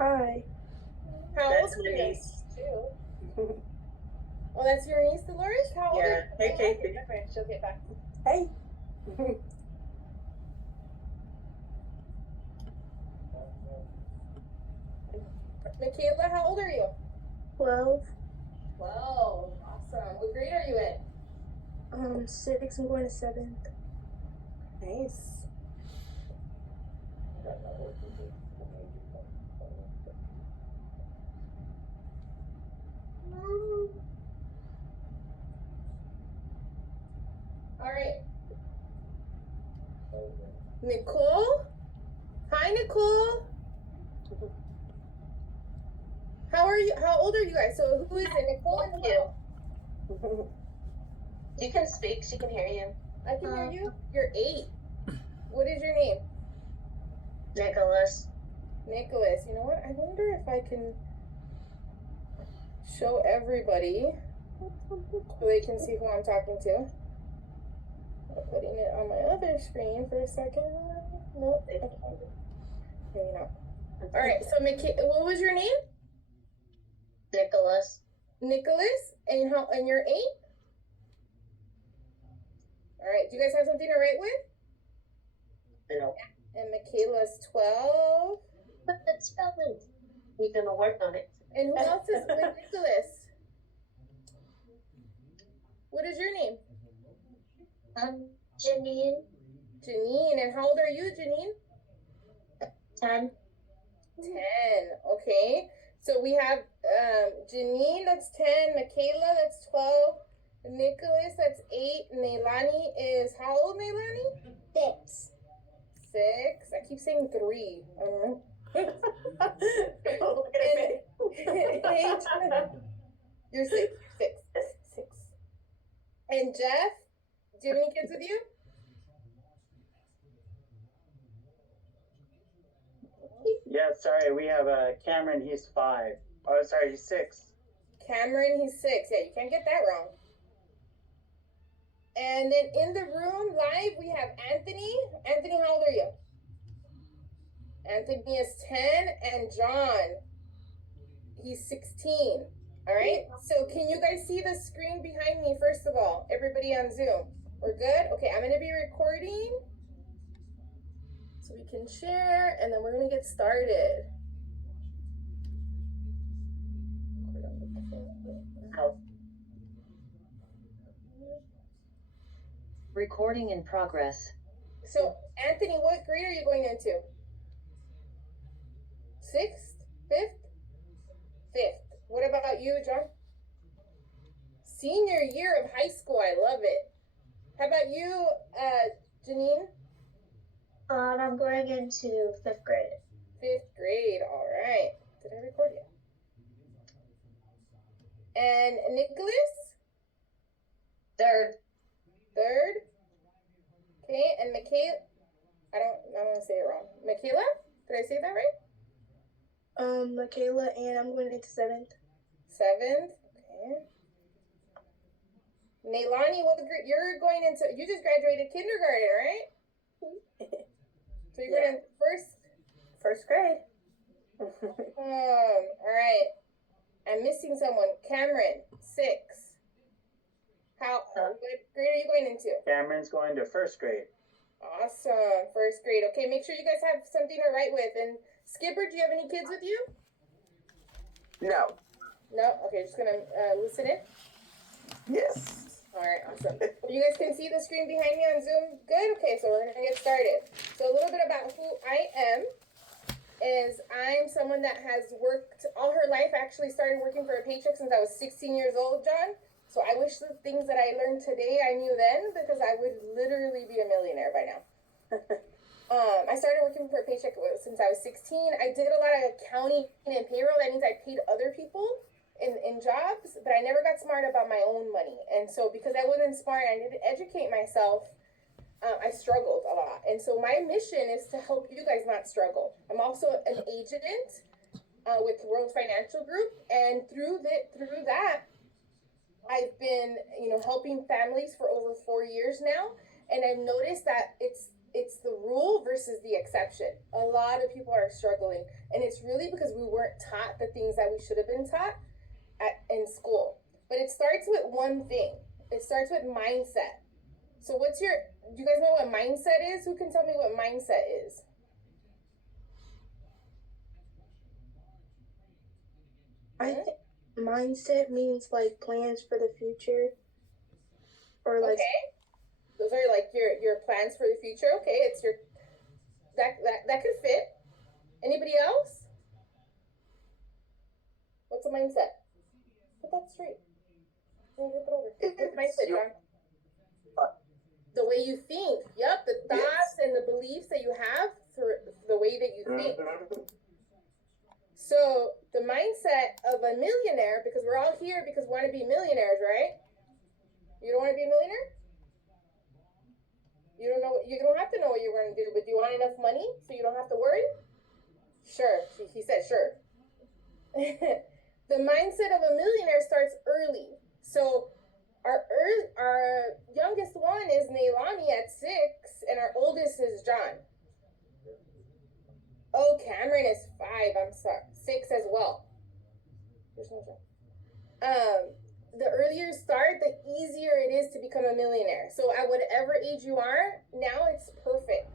Hi. How old That's are my you? niece too. Oh, that's your niece, Dolores? How old are Yeah. Hey, you? Casey. She'll get back. Hey. Michaela, how old are you? 12. 12. Awesome. What grade are you in? 6. I'm going to 7th. Nice. All right. Nicole? Hi, Nicole. How are you? How old are you guys? So who is it? Nicole and You. You can speak. She can hear you. I can hear you. You're 8. What is your name? Nicholas. Nicholas. You know what? I wonder if I can show everybody so they can see who I'm talking to. I'm putting it on my other screen for a second. Nope. Okay. Maybe not. All right. So, what was your name? Nicholas. Nicholas. And you're 8. All right. Do you guys have something to write with? No. And Michaela's 12. But that's spelling. We're gonna work on it. And who else is with Nicholas? What is your name? Janine. Janine. And how old are you, Janine? 10. 10. Okay. So we have Janine, that's 10. Michaela, that's 12. Nicholas, that's 8. Neilani is how old, Neilani? 6. 6. I keep saying 3. I don't know. Look at me. You're 6. You're 6. 6. And Jeff, do you have any kids with you? Yeah, sorry, we have Cameron, he's 5. Oh, sorry, he's 6. Cameron, he's 6. Yeah, you can't get that wrong. And then in the room live, we have Anthony. Anthony, how old are you? Anthony is 10, and John, he's 16. All right, so can you guys see the screen behind me, first of all? Everybody on Zoom. We're good? Okay, I'm going to be recording so we can share, and then we're going to get started. Recording in progress. So, Anthony, what grade are you going into? 6th? 5th? 5th. What about you, John? Senior year of high school. I love it. How about you, Janine? I'm going into 5th grade. 5th grade. All right. Did I record you? And Nicholas? 3rd. 3rd. Okay. And Michaela? I don't want to say it wrong. Michaela? Did I say that right? Michaela, and I'm going into 7th. 7th. Okay. Neilani, what grade? You're going into? You just graduated kindergarten, right? So you're going to first grade. All right. I'm missing someone. Cameron, 6. What grade are you going into? Cameron's going to 1st grade. Awesome. 1st grade. Okay, make sure you guys have something to write with. And Skipper, do you have any kids with you? No. No? Okay, just going to listen in. Yes. All right, awesome. You guys can see the screen behind me on Zoom? Good? Okay, so we're going to get started. So a little bit about who I am is I'm someone that has worked all her life. I actually started working for a paycheck since I was 16 years old, John. So I wish the things that I learned today I knew then, because I would literally be a millionaire by now. I started working for a paycheck since I was 16. I did a lot of accounting and payroll. That means I paid other people in jobs, but I never got smart about my own money. And so because I wasn't smart, I needed to educate myself. I struggled a lot. And so my mission is to help you guys not struggle. I'm also an agent with World Financial Group. And through that, I've been, helping families for over 4 years now. And I've noticed that it's it's the rule versus the exception. A lot of people are struggling, and it's really because we weren't taught the things that we should have been taught in school. But it starts with one thing. It starts with mindset. So do you guys know what mindset is? Who can tell me what mindset is? I think mindset means like plans for the future, or like Okay. Those are like your plans for the future. Okay, it's your that could fit. Anybody else? What's a mindset? Put that straight. Flip it over. What's mindset, John? The way you think. Yep, the thoughts and the beliefs that you have through the way that you think. So the mindset of a millionaire, because we're all here because we want to be millionaires, right? You don't want to be a millionaire? You don't have to know what you're going to do, but do you want enough money so you don't have to worry? Sure. He said sure. The mindset of a millionaire starts early. So our youngest one is Neilani at 6, and our oldest is John. Oh, Cameron is 5. I'm sorry, 6 as well. There's no John. The earlier you start, the easier it is to become a millionaire. So at whatever age you are, now it's perfect.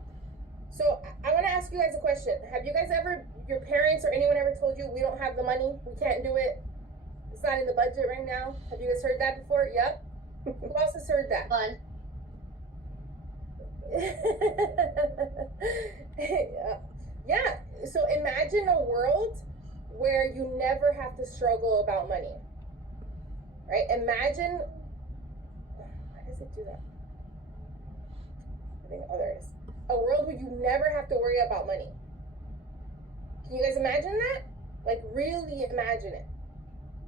So I want to ask you guys a question. Have you guys ever, your parents or anyone ever told you, we don't have the money, we can't do it, it's not in the budget right now? Have you guys heard that before? Yep. Who else has heard that? Fun. Yeah. So imagine a world where you never have to struggle about money. Right? Imagine. Why does it do that? I think, there is. A world where you never have to worry about money. Can you guys imagine that? Like, really imagine it.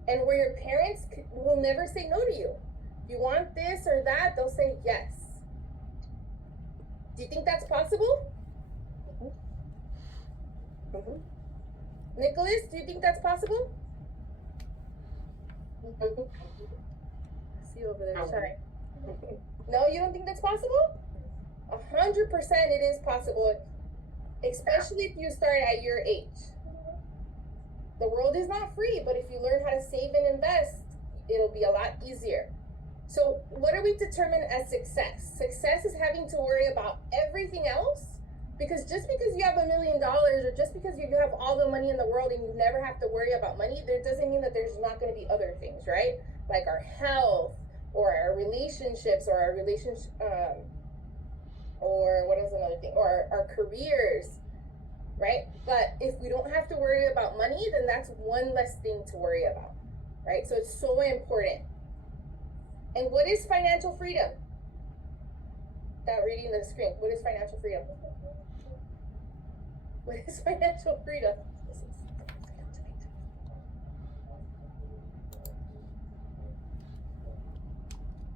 And where your parents will never say no to you. You want this or that, they'll say yes. Do you think that's possible? Mhm. Nicholas, do you think that's possible? See you over there, shy. No, you don't think that's possible? 100% it is possible, especially if you start at your age. The world is not free, but if you learn how to save and invest, it'll be a lot easier. So what do we determine as success? Success is having to worry about everything else, because just because you have $1 million or just because you have all the money in the world and you never have to worry about money, that doesn't mean that there's not going to be other things, right? Like our health or our relationships or or what is another thing? Or our careers, right? But if we don't have to worry about money, then that's one less thing to worry about, right? So it's so important. And what is financial freedom? Without reading the screen, what is financial freedom? What is financial freedom?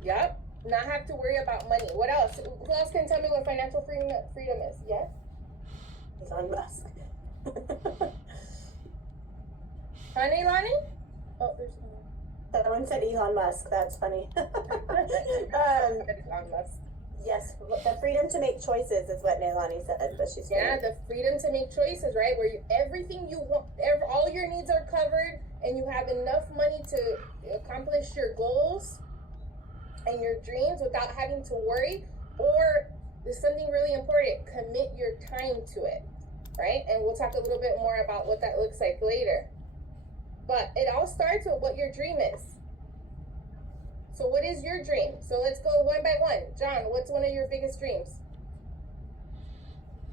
Yep, not have to worry about money. What else? Who else can tell me what financial freedom is? Yes? Elon Musk. Honey, Lonnie? Oh, there's no. Someone said Elon Musk. That's funny. Elon Musk. Yes, the freedom to make choices is what Neilani said, but she's the freedom to make choices, right? Where everything you want, all your needs are covered, and you have enough money to accomplish your goals and your dreams without having to worry. Or there's something really important: commit your time to it, right? And we'll talk a little bit more about what that looks like later. But it all starts with what your dream is. So what is your dream? So let's go one by one. John, what's one of your biggest dreams?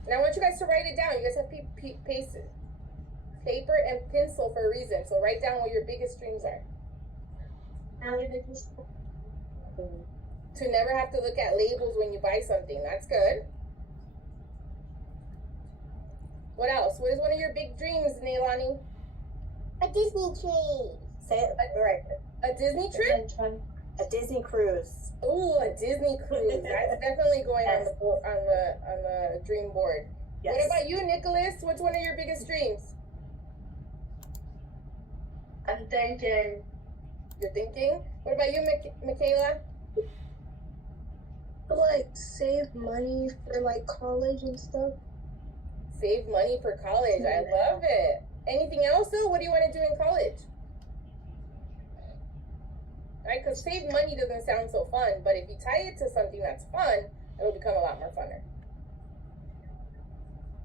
And I want you guys to write it down. You guys have paper and pencil for a reason. So write down what your biggest dreams are. To never have to look at labels when you buy something. That's good. What else? What is one of your big dreams, Neilani? A Disney tree. Say it right. A Disney trip? A Disney cruise. Ooh, a Disney cruise. That's definitely going on the dream board. Yes. What about you, Nicholas? What's one of your biggest dreams? I'm thinking. You're thinking? What about you, Michaela? like save money for like college and stuff. Save money for college. I love it. Anything else though? What do you want to do in college? Right? Because save money doesn't sound so fun, but if you tie it to something that's fun, it'll become a lot more funner.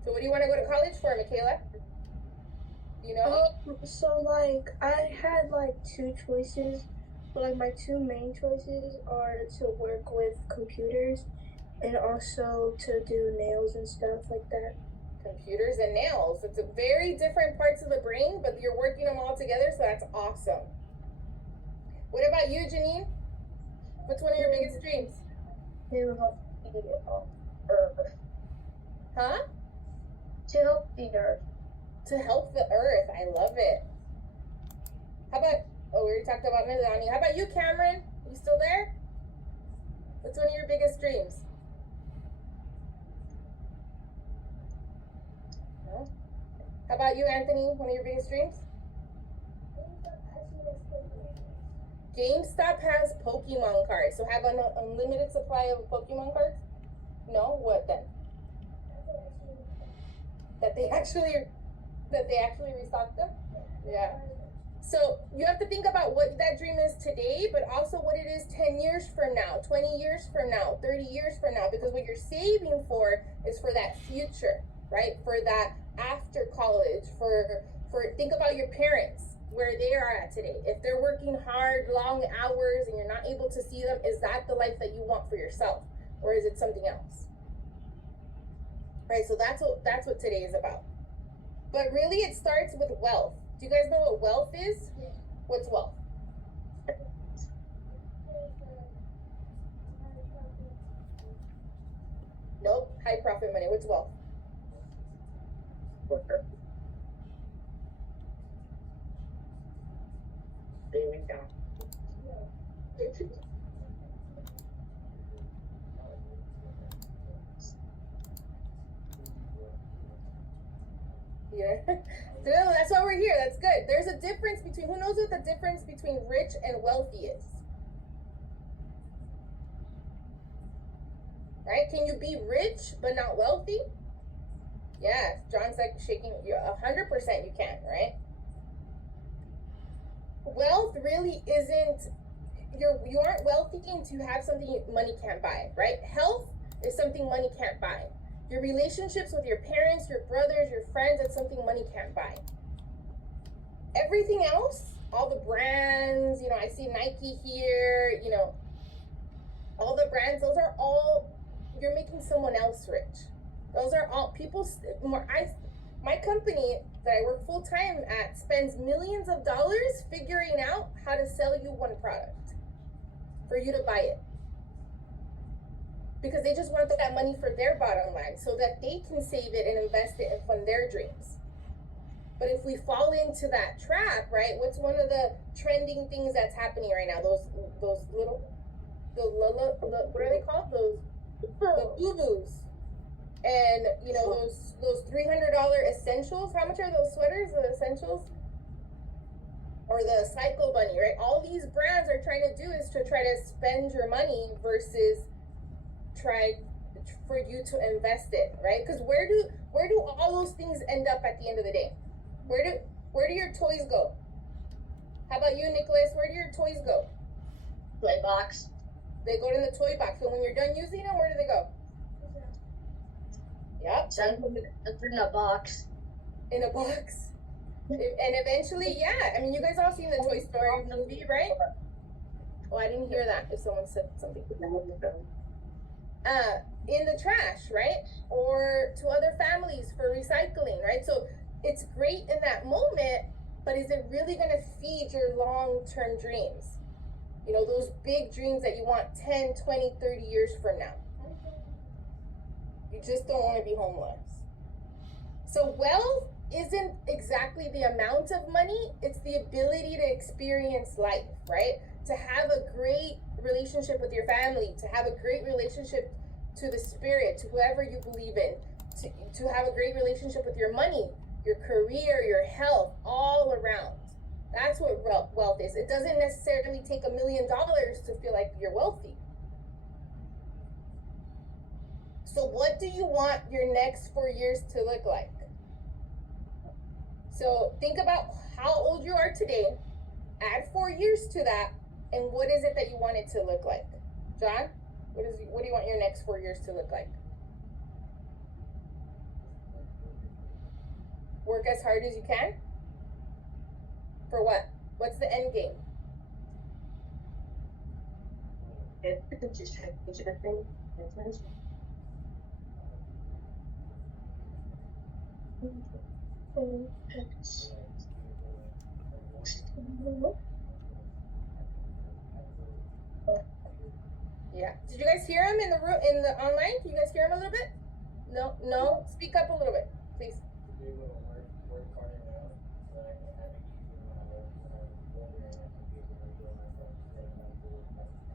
So what do you want to go to college for, Michaela? You know? So like I had like two choices, but like my two main choices are to work with computers and also to do nails and stuff like that. Computers and nails. It's a very different parts of the brain, but you're working them all together, so that's awesome. What about you, Janine? What's one of your biggest dreams? To help the earth. Huh? To help the earth. To help the earth. I love it. How about, oh, we already talked about Milani. How about you, Cameron? You still there? What's one of your biggest dreams? No? How about you, Anthony? One of your biggest dreams? GameStop has Pokemon cards. So have an unlimited supply of Pokemon cards? No? What then? That they actually restock them? Yeah. So you have to think about what that dream is today, but also what it is 10 years from now, 20 years from now, 30 years from now, because what you're saving for is for that future, right? For that after college, for think about your parents, where they are at today. If they're working hard, long hours, and you're not able to see them, is that the life that you want for yourself? Or is it something else? Right, so that's what today is about. But really it starts with wealth. Do you guys know what wealth is? What's wealth? Nope, high profit money. What's wealth? There we go. Yeah. No, that's why we're here. That's good. There's a difference between, who knows what the difference between rich and wealthy is? Right? Can you be rich but not wealthy? Yeah, John's like shaking. You're 100% you can, right? Wealth really isn't, you aren't wealthy until you have something money can't buy, right? Health is something money can't buy. Your relationships with your parents, your brothers, your friends, that's something money can't buy. Everything else, all the brands, I see Nike here, all the brands, those are all, you're making someone else rich. Those are all people, my company that I work full time at spends millions of dollars figuring out how to sell you one product for you to buy it. Because they just want that money for their bottom line so that they can save it and invest it and fund their dreams. But if we fall into that trap, right, what's one of the trending things that's happening right now? Those little, what are they called? The boo-boos. And, those $300 essentials. How much are those sweaters, the essentials? Or the Psycho Bunny, right? All these brands are trying to do is to try to spend your money versus try for you to invest it, right? Because where do all those things end up at the end of the day? Where do your toys go? How about you, Nicholas? Where do your toys go? Toy box. They go to the toy box. So when you're done using them, where do they go? Yep. Put in a box. In a box. And eventually, yeah. I mean, you guys all seen the Toy Story movie, right? Oh, I didn't hear that if someone said something. In the trash, right? Or to other families for recycling, right? So it's great in that moment, but is it really going to feed your long-term dreams? Those big dreams that you want 10, 20, 30 years from now. You just don't want to be homeless. So wealth isn't exactly the amount of money, it's the ability to experience life, right? To have a great relationship with your family, to have a great relationship to the spirit, to whoever you believe in, to have a great relationship with your money, your career, your health, all around. That's what wealth is. It doesn't necessarily take $1 million to feel like you're wealthy. So what do you want your next 4 years to look like? So think about how old you are today, add 4 years to that, and what is it that you want it to look like? John, what do you want your next 4 years to look like? Work as hard as you can? For what? What's the end game? Yeah. Did you guys hear him in the room, in the online? Can you guys hear him a little bit? No? Speak up a little bit, please.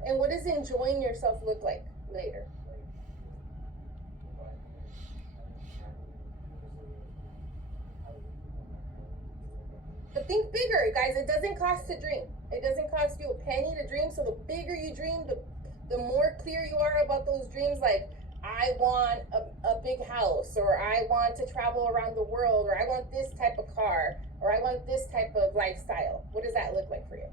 And what does enjoying yourself look like later? But think bigger, guys. It doesn't cost to dream. It doesn't cost you a penny to dream. So the bigger you dream, the more clear you are about those dreams. Like, I want a big house, or I want to travel around the world, or I want this type of car, or I want this type of lifestyle. What does that look like for you?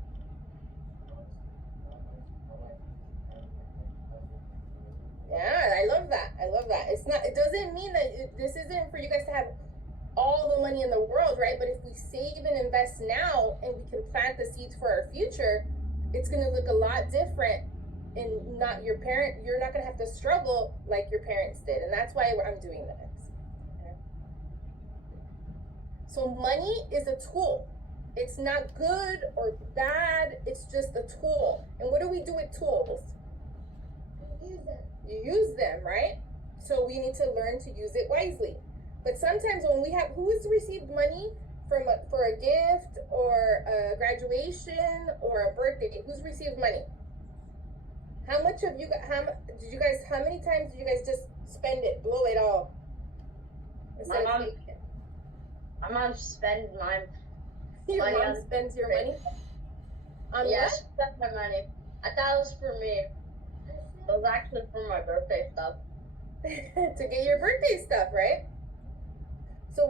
Yeah, I love that. I love that. It doesn't mean that this isn't for you guys to have all the money in the world, right? But if we save and invest now and we can plant the seeds for our future, it's going to look a lot different, and you're not going to have to struggle like your parents did. And that's why I'm doing this. Okay? So money is a tool. It's not good or bad. It's just a tool. And what do we do with tools? You use them, right? So we need to learn to use it wisely. But sometimes when who's received money for a gift or a graduation or a birthday, who's received money? How many times did you guys just spend it, blow it all? My mom spends mine. Your mom spends your money? On Yeah, what? she spent my money. I thought it was for me. It was actually for my birthday stuff. To get your birthday stuff, right? So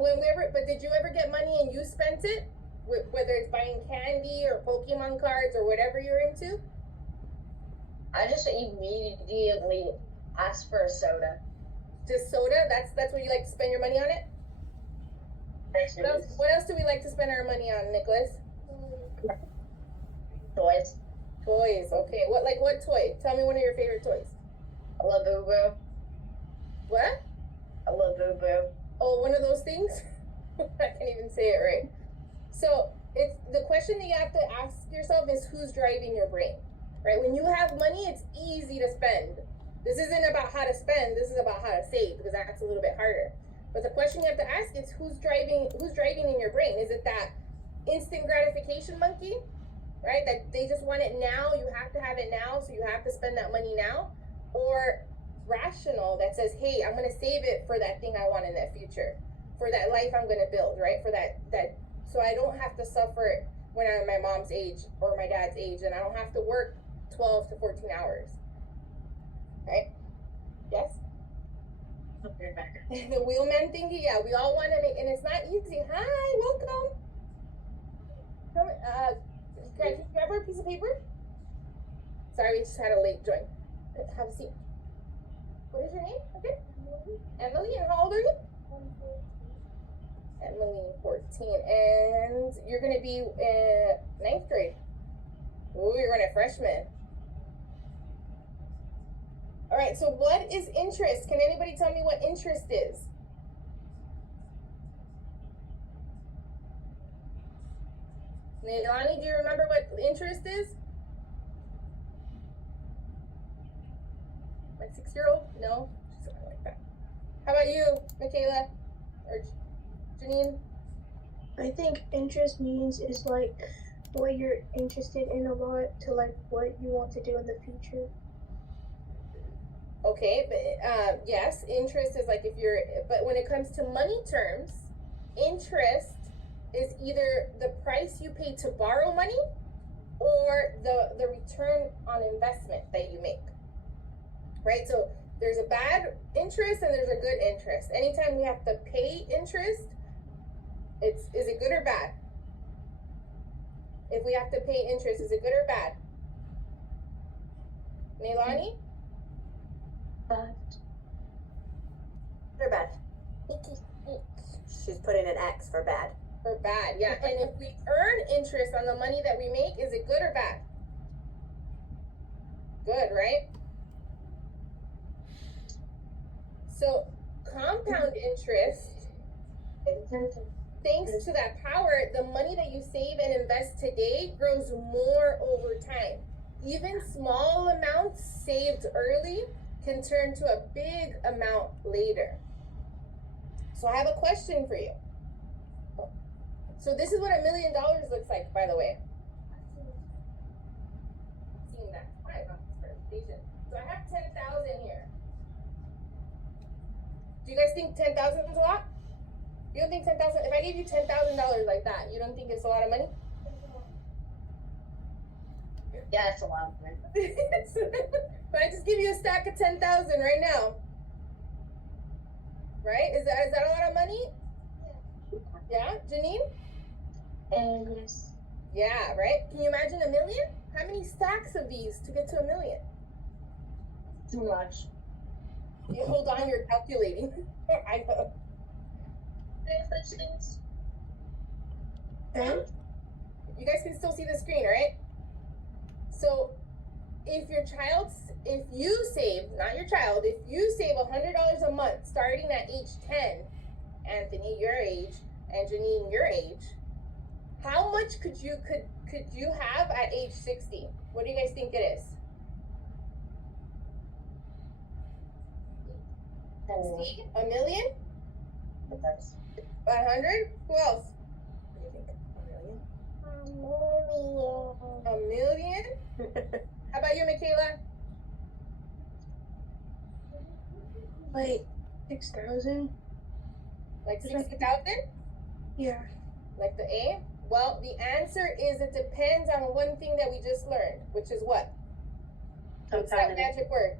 but did you ever get money and you spent it? Whether it's buying candy or Pokemon cards or whatever you're into? I just immediately asked for a soda. Just soda? That's what you like to spend your money on it? What else do we like to spend our money on, Nicholas? Toys. Toys, okay. What toy? Tell me one of your favorite toys. I love Boo Boo. What? I love Boo Boo. Oh, one of those things? I can't even say it right. So it's the question that you have to ask yourself is who's driving your brain, right? When you have money, it's easy to spend. This isn't about how to spend. This is about how to save, because that's a little bit harder. But the question you have to ask is who's driving in your brain? Is it that instant gratification monkey, right? That they just want it now. You have to have it now, so you have to spend that money now, or rational that says, hey, I'm going to save it for that thing I want in that future, for that life I'm going to build, right? For that so I don't have to suffer when I'm my mom's age or my dad's age, and I don't have to work 12 to 14 hours, right? Yes? The wheelman thingy, yeah, we all want to make, and it's not easy. Hi, welcome. Come, can you grab her a piece of paper? Sorry, we just had a late join. Have a seat. What is your name? Okay. Emily, and how old are you? Emily, 14. And you're going to be in 9th grade. Ooh, you're going to freshman. All right, so what is interest? Can anybody tell me what interest is? Leilani, do you remember what interest is? My 6-year-old? No? Something like that. How about you, Michaela? Or Janine? I think interest means is like what you're interested in a lot to like what you want to do in the future. Okay, but yes, interest is like but when it comes to money terms, interest is either the price you pay to borrow money or the return on investment that you make, right? So There's a bad interest and there's a good interest. Anytime we have to pay interest, is it good or bad? If we have to pay interest, is it good or bad? Neilani? Bad. Or bad. She's putting an X for bad. For bad, yeah. And if we earn interest on the money that we make, is it good or bad? Good, right? So compound interest, thanks to that power, the money that you save and invest today grows more over time. Even small amounts saved early can turn to a big amount later. So I have a question for you. So this is what $1 million looks like, by the way. Seeing that. I got this presentation. So I have 10,000 here. Do you guys think 10,000 is a lot? You don't think 10,000? If I gave you $10,000 like that, you don't think it's a lot of money? Yeah, it's a lot of money. But I just give you a stack of 10,000 right now. Right? Is that a lot of money? Yeah, Janine? Yes. Yeah, right? Can you imagine $1 million? How many stacks of these to get to $1 million? Too much. You hold on, you're calculating. I know. You guys can still see the screen, right? So if you save, not your child, if you save $100 a month starting at age 10, Anthony, your age, and Janine, your age, how much could you have at age 60? What do you guys think it is? See? $1 million? 100? Who else? What do you think? $1 million? How about you, Michaela? Like 6,000? Like 60,000? Yeah. Like the A? Well, the answer is it depends on one thing that we just learned, which is what? What's that magic word?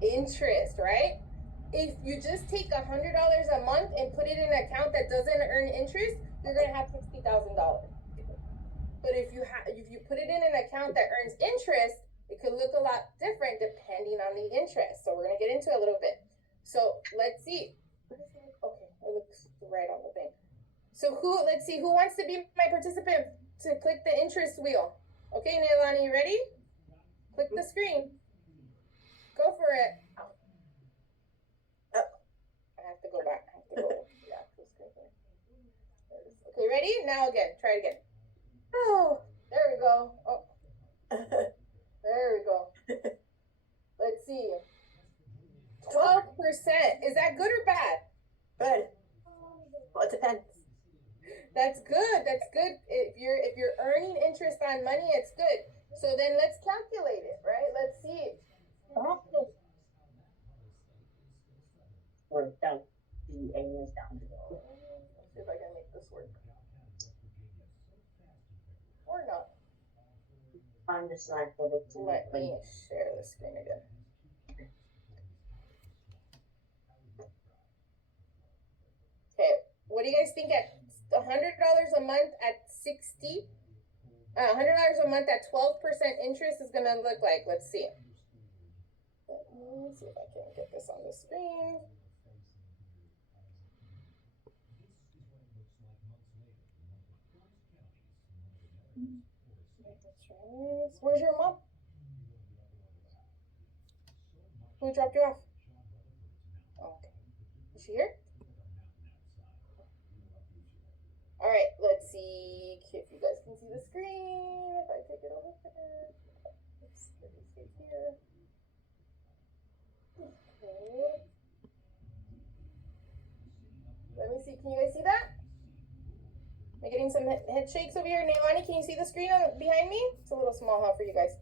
Interest, right? If you just take $100 a month and put it in an account that doesn't earn interest, you're gonna have $60,000. But if you put it in an account that earns interest, it could look a lot different depending on the interest. So we're gonna get into it a little bit. So let's see. Okay, it looks right on the thing. So let's see, who wants to be my participant to click the interest wheel? Okay, Neilani, you ready? Click the screen. Go for it. I have to go back. Yeah, the screen. Okay, ready? Now again. Try it again. Oh, there we go. Oh. There we go. Let's see. 12%. Is that good or bad? Good. Well, it depends. That's good. That's good. If you're earning interest on money, it's good. So then let's calculate it, right? Let's see. Or down. The A is down. Let's see if I can make this work. Or not. Find the slide for the Let me share the screen again. Okay, what do you guys think at $100 a month at 60? $100 a month at 12% interest is gonna look like? Let's see. Let me see if I can get this on the screen. Where's your mom? Who dropped you off? Oh, okay. Is she here? All right, let's see if you guys can see the screen. If I take it over there. Oops, let me see here. Okay. Let me see. Can you guys see that? Am I getting some head shakes over here? Neilani, can you see the screen behind me? It's a little small, huh, for you guys?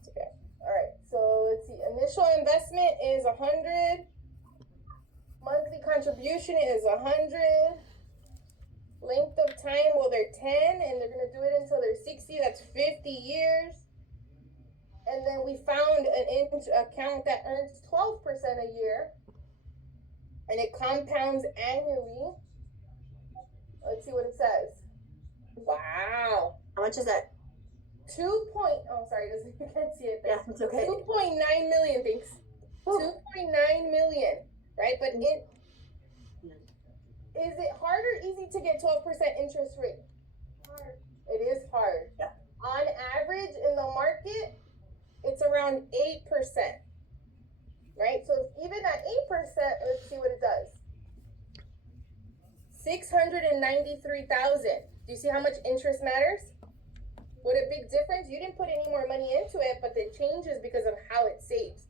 It's okay. All right. So let's see. Initial investment is 100. Monthly contribution is 100. Length of time, well, they're 10, and they're going to do it until they're 60. That's 50 years. And then we found an account that earns 12% a year, and it compounds annually. Let's see what it says. Wow. How much is that? Oh, sorry, you can't see it there. Yeah, it's okay. 2.9 million, thanks. 2.9 million, right? But is it hard or easy to get 12% interest rate? Hard. It is hard. Yeah. On average in the market, it's around 8%, right? So even at 8%, let's see what it does. 693,000. Do you see how much interest matters? What a big difference. You didn't put any more money into it, but it changes because of how it saves.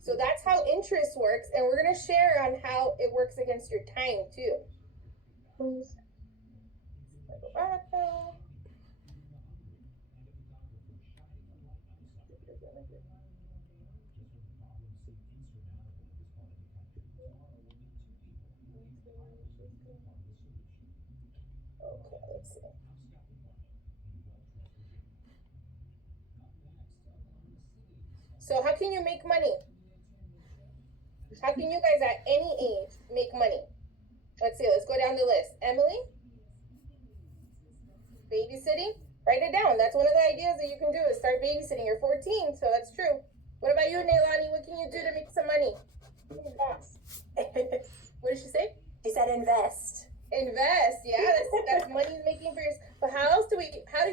So that's how interest works, and we're going to share on how it works against your time too. Okay, let's see. So how can you make money? How can you guys at any age make money? Let's see, let's go down the list. Emily? Babysitting? Write it down. That's one of the ideas that you can do is start babysitting. You're 14, so that's true. What about you, Neilani? What can you do to make some money? Invest. What did she say? She said invest. Invest, yeah, that's money making for yourself. But how do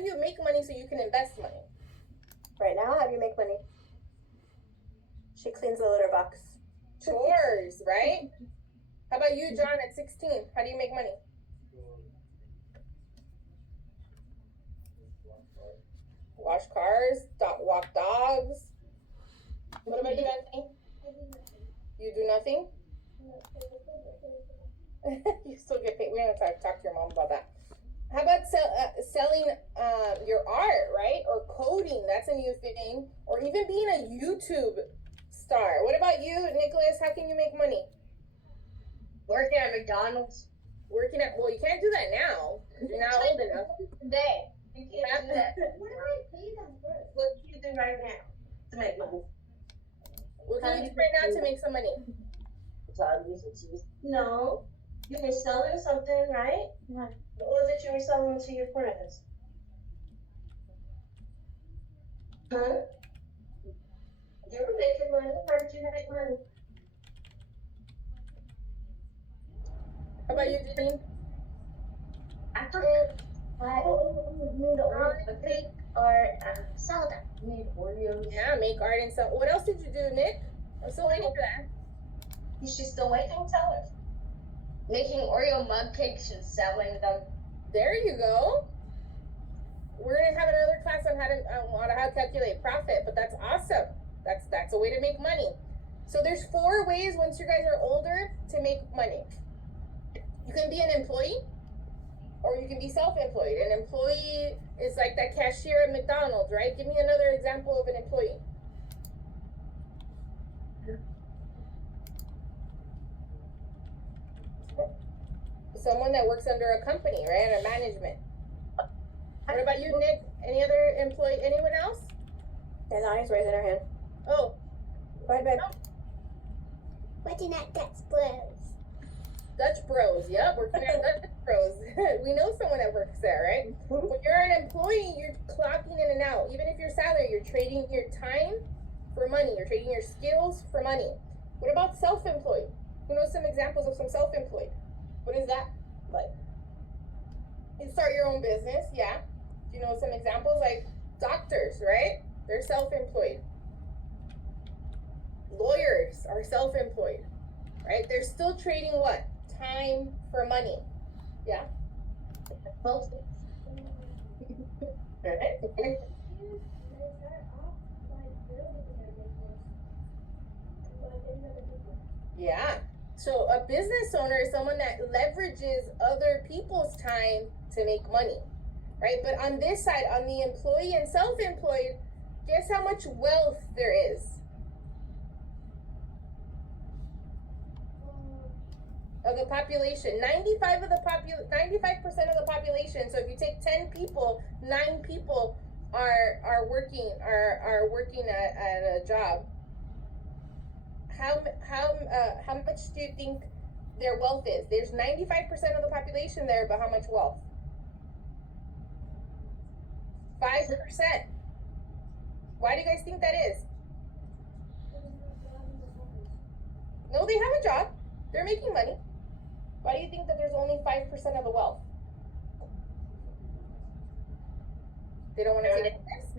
you make money so you can invest money? Right now, how do you make money? She cleans the litter box. Chores, right? How about you, John, at 16? How do you make money? Wash cars, walk dogs. What about you, Anthony? You do nothing? You still get paid. We're gonna talk to your mom about that. How about selling your art, right? Or coding, that's a new thing. Or even being a YouTube star. What about you, Nicholas? How can you make money? Working at McDonald's. Well, you can't do that now, because you're not old enough. Today. You can't do that. What do I pay them first? What can you do right now to make money? What can you do right now to make some money? No. You were selling something, right? No. What was it you were selling to your friends? Huh? You were making money. Where did you make money? How about you, Janine? After I need to bake or sell them. made Oreos. Yeah, make art and sell. What else did you do, Nick? I'm still waiting for that. Is she still waiting? Tell her. Making Oreo mug cakes and selling them. There you go. We're gonna have another class on how to calculate profit, but that's awesome. That's a way to make money. So there's 4 ways once you guys are older to make money. You can be an employee, or you can be self-employed. An employee is like that cashier at McDonald's, right? Give me another example of an employee. Someone that works under a company, right? Or management. What about you, Nick? Any other employee? Anyone else? Leilani's raising her hand. Oh, Go ahead, babe. Working at Dutch Bros. Dutch Bros. Yep, working at Dutch Bros. We know someone that works there, right? When you're an employee, you're clocking in and out. Even if you're salary, you're trading your time for money. You're trading your skills for money. What about self-employed? Who knows some examples of some self-employed? What is that like? You start your own business, yeah. Do you know some examples? Like doctors, right? They're self-employed. Lawyers are self-employed, right? They're still trading what? Time for money. Yeah. Yeah. So a business owner is someone that leverages other people's time to make money, right? But on this side, on the employee and self-employed, guess how much wealth there is? Of the population, 95% of the population. So if you take 10 people, 9 people are working at a job, how much do you think their wealth is? There's 95% of the population there, but how much wealth? 5%. Why do you guys think that is? No, they have a job. They're making money. Why do you think that there's only 5% of the wealth? They don't want to take risk?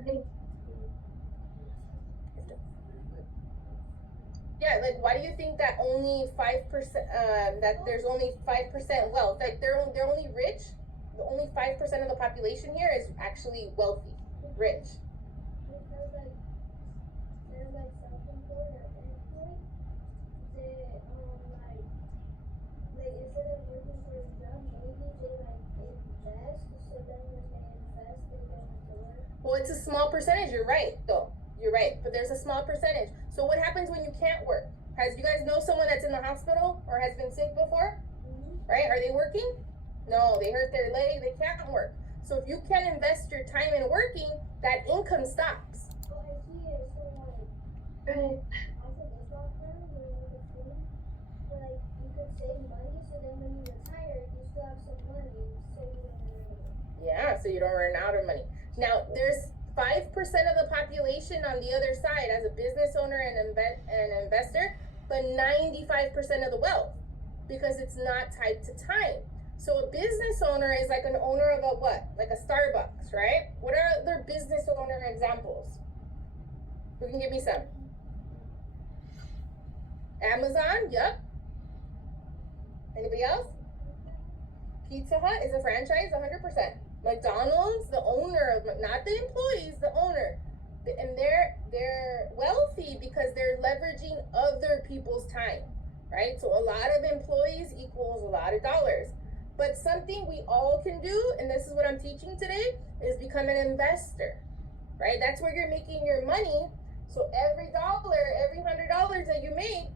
Yeah, like why do you think that only 5%? That there's only 5% wealth? Like they're only rich. The only 5% of the population here is actually wealthy, rich. Because like they're like self-employed or unemployed, they like instead of working for a job, maybe they like invest. So then when they invest, they don't have to work. Well, it's a small percentage. You're right, though. You're right, but there's a small percentage. So what happens when you can't work? You guys know someone that's in the hospital or has been sick before? Mm-hmm. Right? Are they working? No, they hurt their leg. They can't work. So if you can't invest your time in working, that income stops. Oh, I see it. So like, after this lockdown, when we were free, so like you could save money. So then when you retire, you still have some money, so you don't run out. Yeah, so you don't run out of money. Now there's 5% of the population on the other side as a business owner and investor, but 95% of the wealth because it's not tied to time. So a business owner is like an owner of a what? Like a Starbucks, right? What are other business owner examples? Who can give me some? Amazon, yep. Anybody else? Pizza Hut is a franchise, 100%. McDonald's, the owner of, not the employees, the owner. And they're wealthy because they're leveraging other people's time, right? So a lot of employees equals a lot of dollars. But something we all can do, and this is what I'm teaching today, is become an investor, right? That's where you're making your money. So every dollar, every $100 that you make,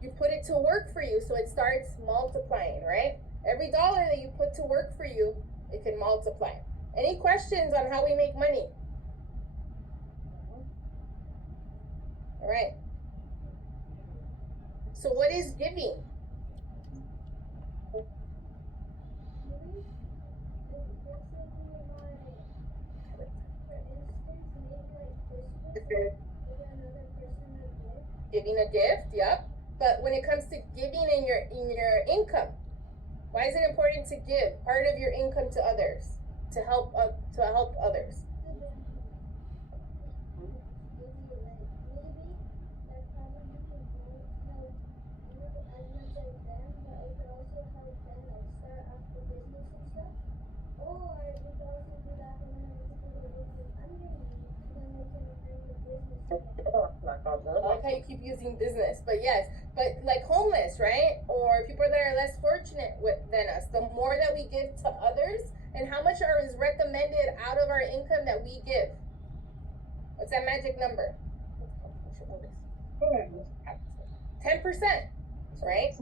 you put it to work for you. So it starts multiplying, right? Every dollar that you put to work for you, it can multiply. Any questions on how we make money? All right. So what is giving? Giving a gift, yep. But when it comes to giving in your income, why is it important to give part of your income to others, to help others? I like how you keep using business, but yes, but like homeless, right? Or people that are less fortunate than us. The more that we give to others, and how much is recommended out of our income that we give? What's that magic number? 10%, right?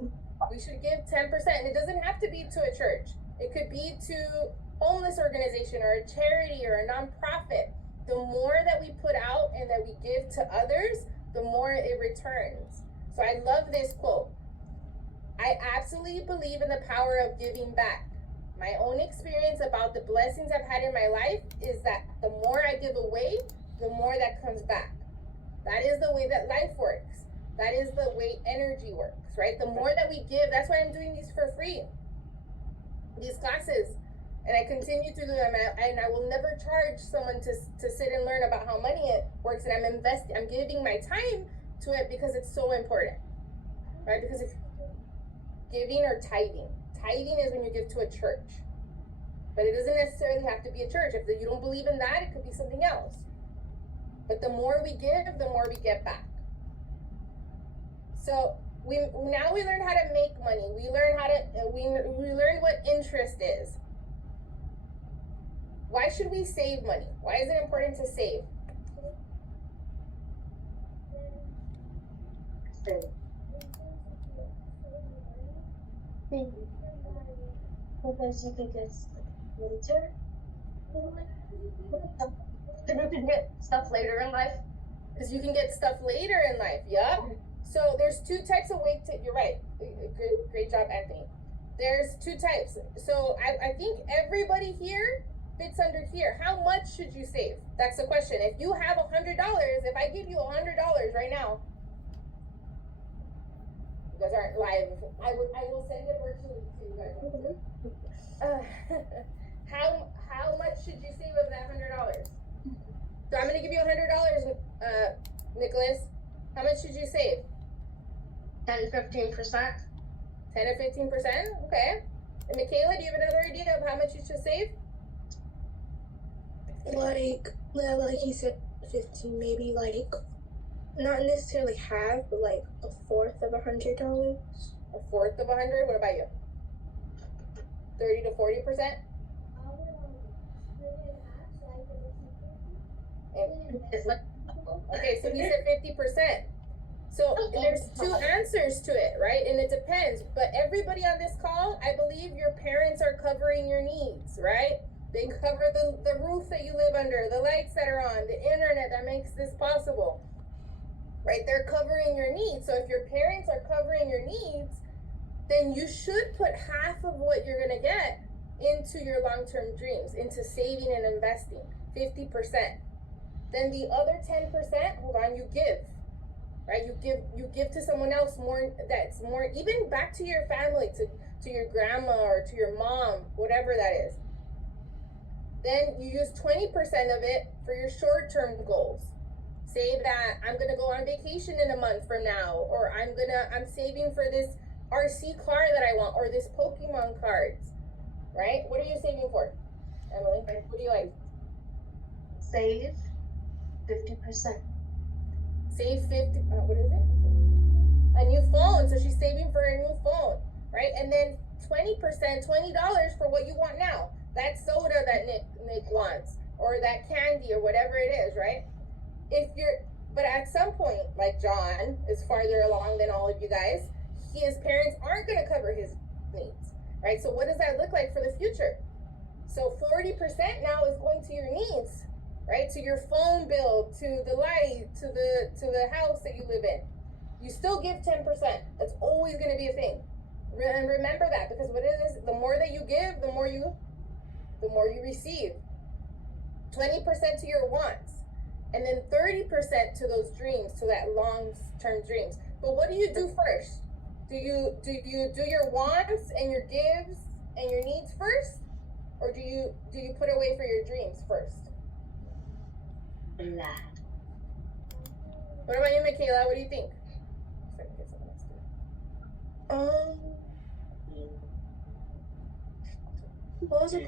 We should give 10%. And it doesn't have to be to a church. It could be to homeless organization or a charity or a nonprofit. The more that we put out and that we give to others, the more it returns. So I love this quote. I absolutely believe in the power of giving back. My own experience about the blessings I've had in my life is that the more I give away, the more that comes back. That is the way that life works. That is the way energy works, right? The more that we give, that's why I'm doing these for free. These classes. And I continue to do them, and I will never charge someone to sit and learn about how money it works. And I'm giving my time to it because it's so important, right? Because if giving or tithing is when you give to a church, but it doesn't necessarily have to be a church. If you don't believe in that, it could be something else. But the more we give, the more we get back. So we learn how to make money. We learn we learn what interest is. Why should we save money? Why is it important to save? Because you can get later. stuff later in life. Because you can get stuff later in life. Yup. So there's two types of way to. You're right. Great job, Anthony. There's two types. So I think everybody here fits under here. How much should you save? That's the question. If you have $100, if I give you $100 right now, you guys aren't live. I will send it virtually to you guys. How much should you save of that $100? So I'm gonna give you $100, Nicholas. How much should you save? 10-15%. 10 or 15%? Okay. And Michaela, do you have another idea of how much you should save? Like he said, 15, maybe like not necessarily half, but like a fourth of $100. A fourth of 100. What about you? 30 to 40%. I would split it in half so I could keep it. Okay, so he said 50%. So there's two answers to it, right? And it depends. But everybody on this call, I believe your parents are covering your needs, right? They cover the roof that you live under, the lights that are on, the internet that makes this possible, right? They're covering your needs. So if your parents are covering your needs, then you should put half of what you're gonna get into your long-term dreams, into saving and investing, 50%. Then the other 10%, hold on, you give, right? You give to someone else more, that's more, even back to your family, to your grandma or to your mom, whatever that is. Then you use 20% of it for your short-term goals. Say that I'm gonna go on vacation in a month from now, or I'm saving for this RC car that I want, or this Pokemon cards, right? What are you saving for, Emily? What do you like? Save 50%. Save 50, what is it? A new phone, so she's saving for a new phone, right? And then 20%, $20 for what you want now. That soda that Nick wants, or that candy, or whatever it is, right? But at some point, like John is farther along than all of you guys, his parents aren't gonna cover his needs, right? So what does that look like for the future? So 40% now is going to your needs, right? To your phone bill, to the light, to the house that you live in. You still give 10%. That's always gonna be a thing. And remember that, because what it is, the more that you give, the more you receive. 20% to your wants, and then 30% to those dreams, to that long-term dreams. But what do you do first? Do you do your wants and your gives and your needs first, or do you put away for your dreams first? What about you, Michaela? What do you think? What was it?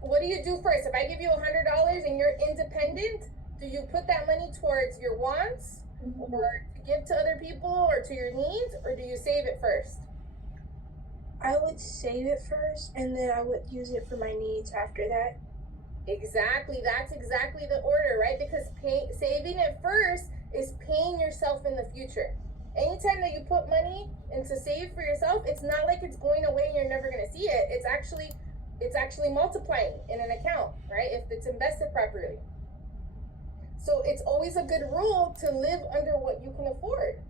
What do you do first? If I give you $100 and you're independent, do you put that money towards your wants, or to give to other people, or to your needs, or do you save it first? I would save it first, and then I would use it for my needs after that. Exactly. That's exactly the order, right? Because saving it first is paying yourself in the future. Anytime that you put money into save for yourself, it's not like it's going away and you're never going to see it. It's actually multiplying in an account, right? If it's invested properly. So it's always a good rule to live under what you can afford.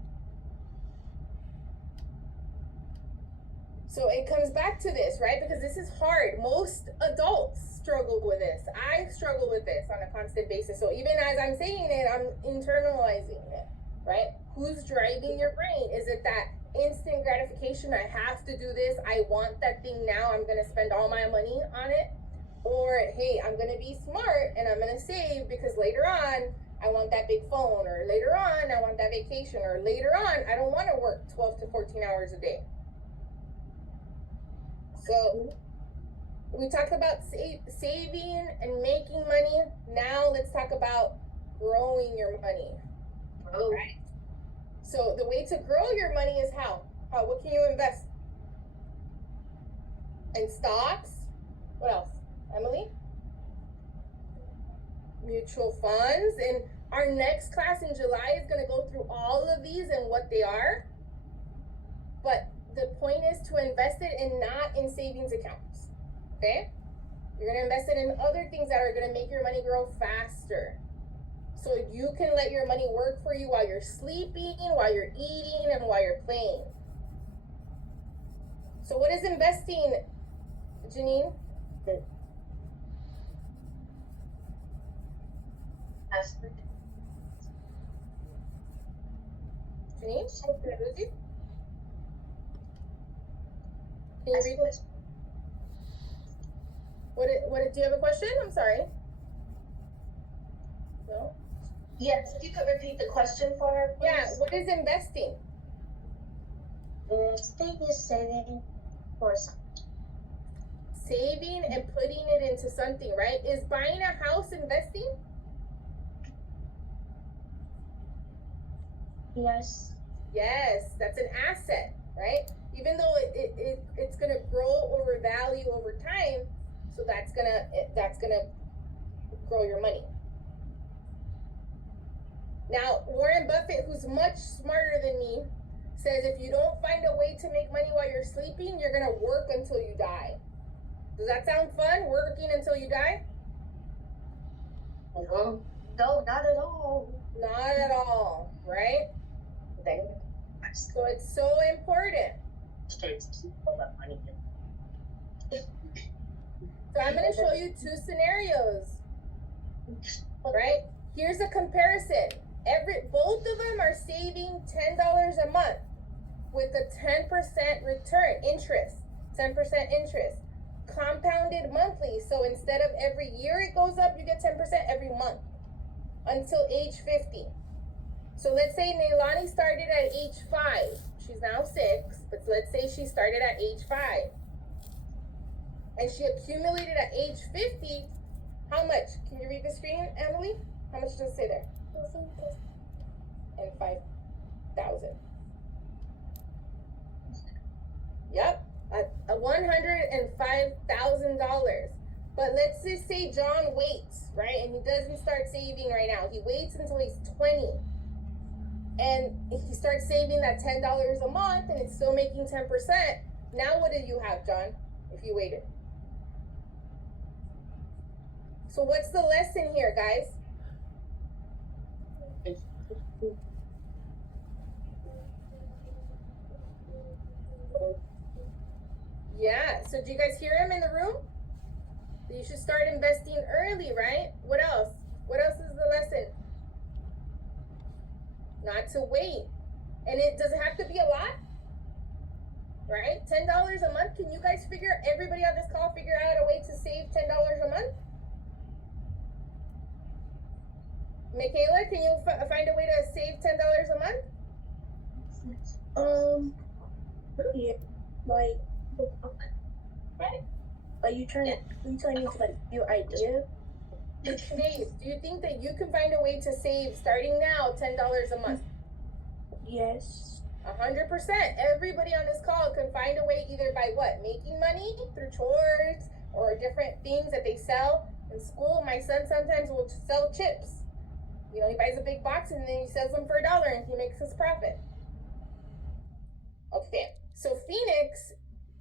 So it comes back to this, right? Because this is hard. Most adults struggle with this. I struggle with this on a constant basis. So even as I'm saying it, I'm internalizing it, right? Who's driving your brain? Is it that instant gratification? I have to do this. I want that thing now. I'm going to spend all my money on it. Or, hey, I'm going to be smart and I'm going to save because later on, I want that big phone. Or later on, I want that vacation. Or later on, I don't want to work 12 to 14 hours a day. So we talked about saving and making money. Now let's talk about growing your money. Right? So the way to grow your money is how? What can you invest? In stocks? What else? Emily? Mutual funds. And our next class in July is going to go through all of these and what they are. But the point is to invest it and not in savings accounts. Okay? You're gonna invest it in other things that are gonna make your money grow faster. So you can let your money work for you while you're sleeping, while you're eating, and while you're playing. So what is investing, Janine? Janine? Did I lose you? Can you read this? Do you have a question? I'm sorry. No? Yes, if you could repeat the question for her, please. Yeah, what is investing? Investing is saving for something. Saving and putting it into something, right? Is buying a house investing? Yes. Yes, that's an asset, right? Even though it's gonna grow over value over time, so that's gonna grow your money. Now, Warren Buffett, who's much smarter than me, says if you don't find a way to make money while you're sleeping, you're gonna work until you die. Does that sound fun? Working until you die? No, not at all. Not at all, right? So it's so important. So I'm going to show you two scenarios, right? Here's a comparison. Both of them are saving $10 a month with a 10% return, interest, 10% interest, compounded monthly. So instead of every year it goes up, you get 10% every month until age 50. So let's say Neilani started at age 5. She's now 6, but let's say she started at age 5. And she accumulated at age 50. How much? Can you read the screen, Emily? How much does it say there? And 5,000. Yep, $105,000. But let's just say John waits, right? And he doesn't start saving right now. He waits until he's 20. And if he starts saving that $10 a month and it's still making 10%, now what do you have, John, if you waited? So what's the lesson here, guys? Yeah, so do you guys hear him in the room? You should start investing early, right? What else? What else is the lesson? Not to wait. And it does it have to be a lot? Right? $10 a month. Can you guys everybody on this call figure out a way to save $10 a month? Michaela, can you find a way to save $10 a month? Yeah, like you telling me to like your idea? Dave, do you think that you can find a way to save starting now $10 a month? Yes. 100%. Everybody on this call can find a way either by what? Making money through chores or different things that they sell in school. My son sometimes will sell chips. You know, he buys a big box and then he sells them for $1 and he makes his profit. Okay, so Phoenix,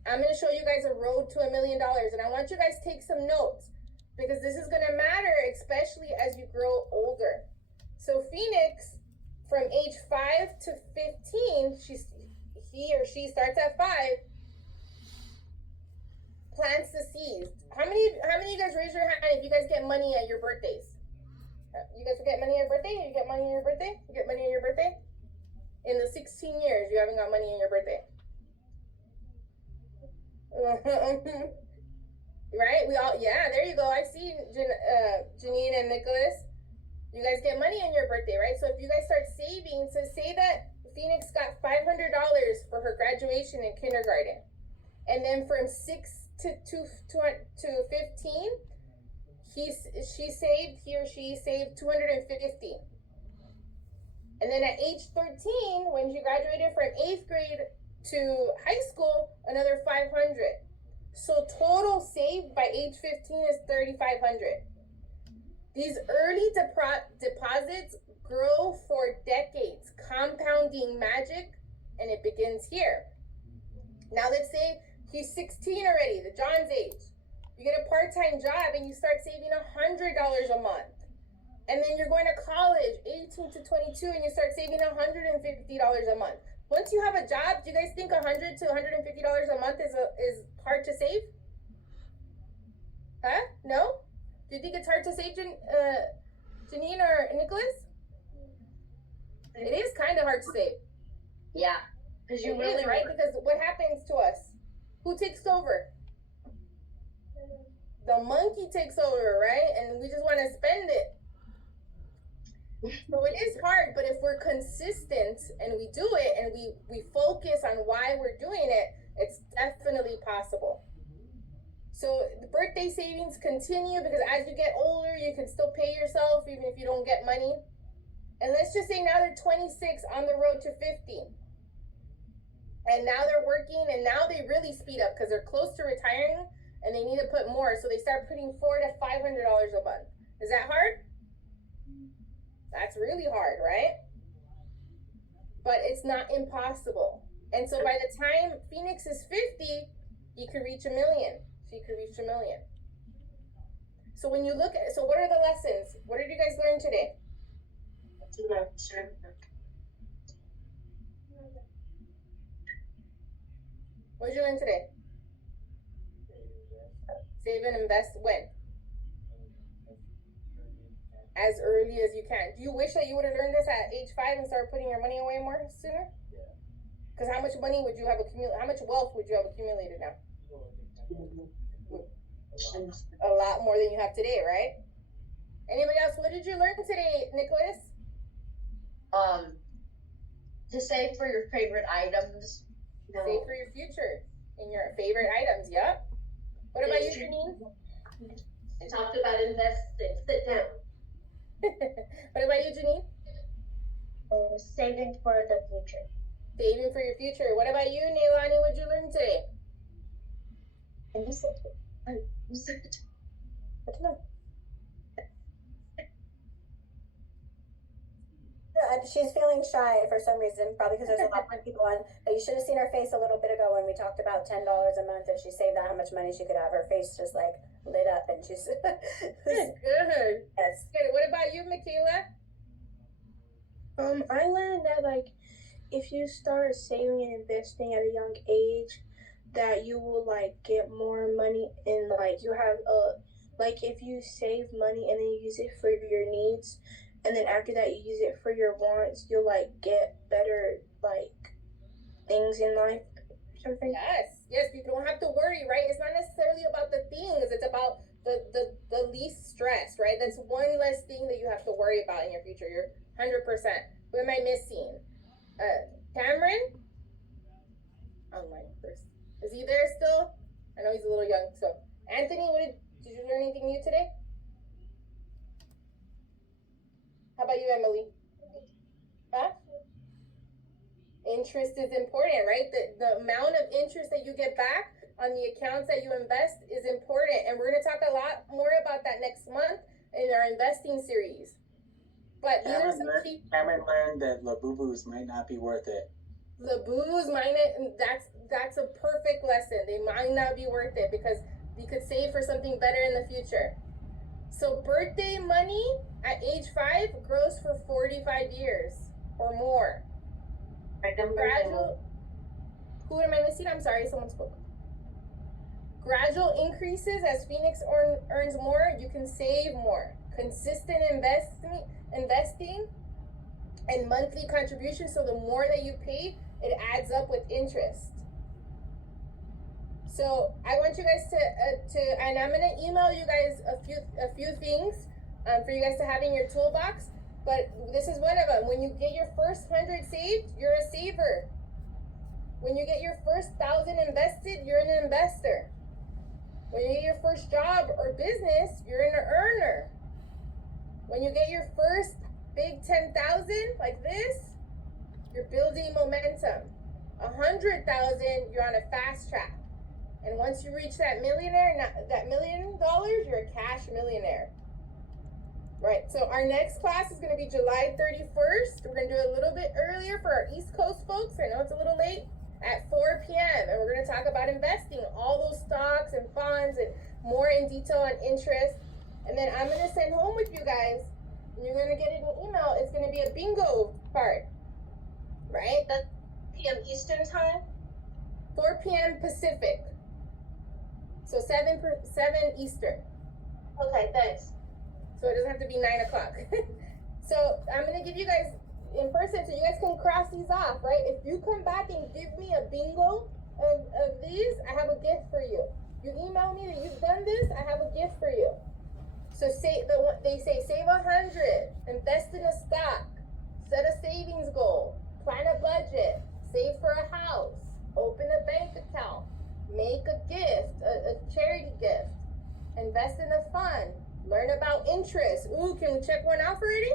I'm going to show you guys a road to $1 million, and I want you guys to take some notes because this is going to matter, especially as you grow older. So Phoenix, from age 5 to 15, he or she starts at 5, plants the seeds. How many of you guys raise your hand if you guys get money at your birthdays? You guys get money on your birthday? You get money on your birthday? You get money on your birthday? In the 16 years, you haven't got money on your birthday. Right? Yeah, there you go. I see Janine and Nicholas. You guys get money on your birthday, right? So if you guys start saving, so say that Phoenix got $500 for her graduation in kindergarten. And then from 6 to 15, he or she saved $250. And then at age 13, when she graduated from 8th grade to high school, another $500. So total saved by age 15 is $3,500. These early deposits grow for decades, compounding magic, and it begins here. Now let's say he's 16 already, the John's age. You get a part-time job and you start saving $100 a month. And then you're going to college, 18 to 22, and you start saving $150 a month. Once you have a job, do you guys think $100 to $150 a month is hard to save? Huh? No? Do you think it's hard to save, Janine or Nicholas? It is kind of hard to save. Yeah. Because you It really is, right? Because what happens to us? Who takes over? The monkey takes over, right? And we just want to spend it. So it is hard, but if we're consistent and we do it and we focus on why we're doing it, it's definitely possible. So the birthday savings continue because as you get older, you can still pay yourself even if you don't get money. And let's just say now they're 26 on the road to 50. And now they're working and now they really speed up because they're close to retiring and they need to put more. So they start putting $400 to $500 a month. Is that hard? That's really hard, right? But it's not impossible. And so by the time Phoenix is 50, you could reach $1 million. So you could reach $1 million. So when you look at, so what are the lessons? What did you guys learn today? What did you learn today? Save and invest when? As early as you can. Do you wish that you would have learned this at age 5 and started putting your money away more sooner? Yeah. Because how much money would you have accumulated? How much wealth would you have accumulated now? A lot more than you have today, right? Anybody else? What did you learn today, Nicholas? To save for your favorite items. No. Save for your future and your favorite items. Yep. What about you, Janine? I talked about investing. Sit down. What about you, Janine? Saving for the future. Saving for your future. What about you, Neilani? What did you learn today? She's feeling shy for some reason, probably because there's a lot more people on. But you should have seen her face a little bit ago when we talked about $10 a month. If she saved that, how much money she could have. Her face just like lit up, and she's Good. Yes. Good. What about you, Michaela? I learned that like if you start saving and investing at a young age, that you will like get more money and like you have like if you save money and then you use it for your needs, and then after that you use it for your wants, you'll like get better like things in life or something. Yes, you don't have to worry, right? It's not necessarily about the things, it's about the least stress, right? That's one less thing that you have to worry about in your future. You're 100%. Who am I missing? Cameron? Online first. Is he there still? I know he's a little young, so. Anthony, did you learn anything new today? How about you, Emily? Huh? Interest is important, right? The amount of interest that you get back on the accounts that you invest is important. And we're going to talk a lot more about that next month in our investing series. But Cameron learned that Labubus might not be worth it. Labubus might not, that's a perfect lesson. They might not be worth it because you could save for something better in the future. So birthday money at age 5 grows for 45 years or more. Gradual, who am I missing? I'm sorry, someone spoke. Gradual increases as Phoenix earns more, you can save more. Consistent investing and monthly contributions, so the more that you pay, it adds up with interest. So I want you guys to and I'm gonna email you guys a few things for you guys to have in your toolbox. But this is one of them. When you get your first 100 saved, you're a saver. When you get your first 1,000 invested, you're an investor. When you get your first job or business, you're an earner. When you get your first big 10,000 like this, you're building momentum. 100,000, you're on a fast track. And once you reach that $1 million, you're a cash millionaire. Right, so our next class is going to be July 31st. We're going to do it a little bit earlier for our East Coast folks. I know it's a little late, at 4 p.m. And we're going to talk about investing, all those stocks and funds and more in detail on interest. And then I'm gonna send home with you guys, and you're gonna get an email. It's gonna be a bingo card, right? That's PM Eastern time. 4 p.m. Pacific. So 7 Eastern. Okay, thanks. So it doesn't have to be 9 o'clock. So I'm gonna give you guys in person, so you guys can cross these off, right? If you come back and give me a bingo of these, I have a gift for you. You email me that you've done this, I have a gift for you. So they say save 100, invest in a stock, set a savings goal, plan a budget, save for a house, open a bank account, make a gift, a charity gift, invest in a fund, learn about interest. Ooh, can we check one off already?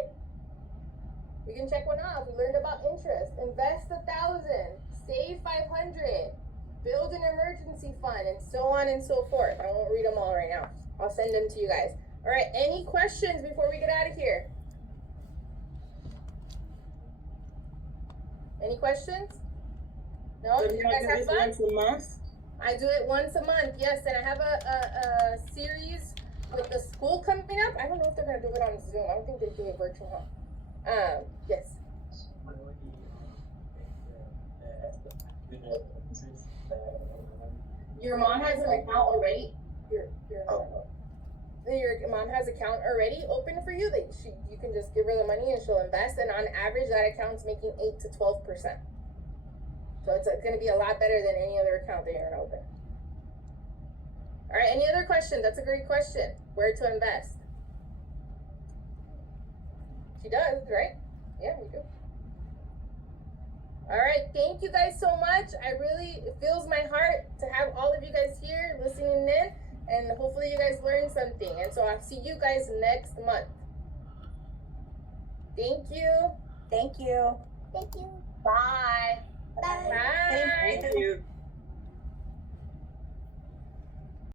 We can check one off. We learned about interest. Invest 1,000, save 500, build an emergency fund, and so on and so forth. I won't read them all right now. I'll send them to you guys. All right, any questions before we get out of here? Any questions? No? So Did you guys have fun? once a month? I do it once a month, yes, and I have a series with the school coming up. I don't know if they're gonna do it on Zoom. I don't think they do it virtual, huh? Yes. Your mom has an account already. Your mom has an account already open for you. That you can just give her the money and she'll invest. And on average, that account's making 8 to 12%. So it's going to be a lot better than any other account that you're going to open. All right. Any other questions? That's a great question. Where to invest? She does, right? Yeah, we do. All right. Thank you guys so much. It fills my heart to have all of you guys here listening in. And hopefully you guys learned something. And so I'll see you guys next month. Thank you. Thank you. Thank you. Bye. Bye. Bye. Thank you.